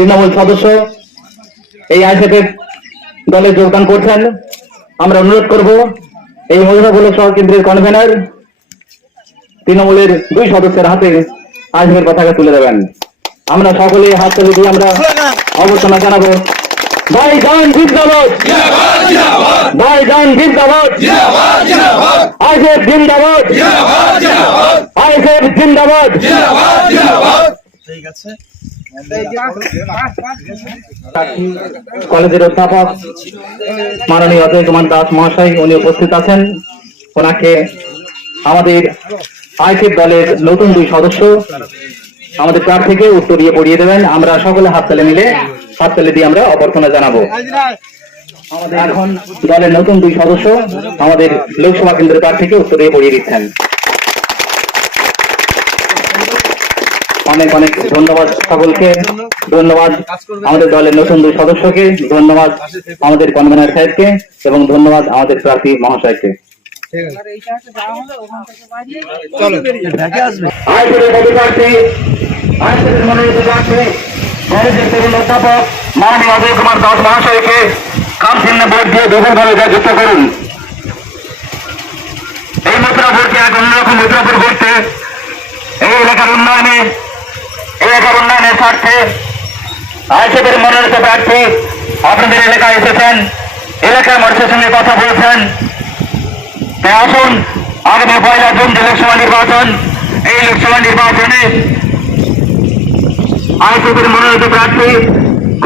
তৃণমূল সদস্য এই আইসেফের দলে যোগদান করছেন। আমরা অনুরোধ করব, এই মহিলা ব্লক সহ কেন্দ্রের কনভেনার তৃণমূলের দুই সদস্যের হাতে আইসেফের পতাকা তুলে দেবেন। আমরা সকলে হাত তুলে দিয়ে আমরা অবর্তনা জানাব। ভাই জান জিন্দাবাদ! ভাই জান জিন্দাবাদ! আইসেফ জিন্দাবাদ! আইসেফ জিন্দাবাদ কলেজের অধ্যাপক মাননীয় অজয় কুমার দাস মহাশয়, উনি উপস্থিত আছেন। ওনাকে আমাদের আইসিএফ দলের নতুন দুই সদস্য আমাদের কার থেকে উত্তরিয়ে পড়িয়ে দেবেন। আমরা সকলে হাততালে মিলে হাততালে দিয়ে আমরা অভ্যর্থনা জানাব। এখন দলের নতুন দুই সদস্য আমাদের লোকসভা কেন্দ্রের কার থেকে উত্তরিয়ে পড়িয়ে দিচ্ছেন। অনেক অনেক ধন্যবাদ সকলকে। ধন্যবাদ আমাদের দলের নতুন দুই সদস্যকে ধন্যবাদ আমাদের কনভেনার সাহেবকে এবং ধন্যবাদ আমাদের প্রার্থী মহাশয়কে। আইসিএর অধিকারী আইসিএর মনোনীত প্রার্থী কলেজের তরুণ অধ্যাপক মাননীয় অজয় কুমার দাস মহাশয়কে কাম চিহ্ন ভোট দিয়ে বিপুলভাবে যুক্ত করুন। এই মুদ্রা ভোটকে এক অন্যরকম মুদ্রাপুর ভোটে এই এলাকার উন্নয়নে এলাকার উন্নয়নের স্বার্থে। আইসিপির মনোনীত প্রার্থী, আপনাদের এলাকায় এসেছেন, এলাকার মানুষের সঙ্গে কথা বলেছেন। তাই আসুন, আগামী পয়লা জুন যে লোকসভা নির্বাচন, এই লোকসভা নির্বাচনে আইসিপির মনোনীত প্রার্থী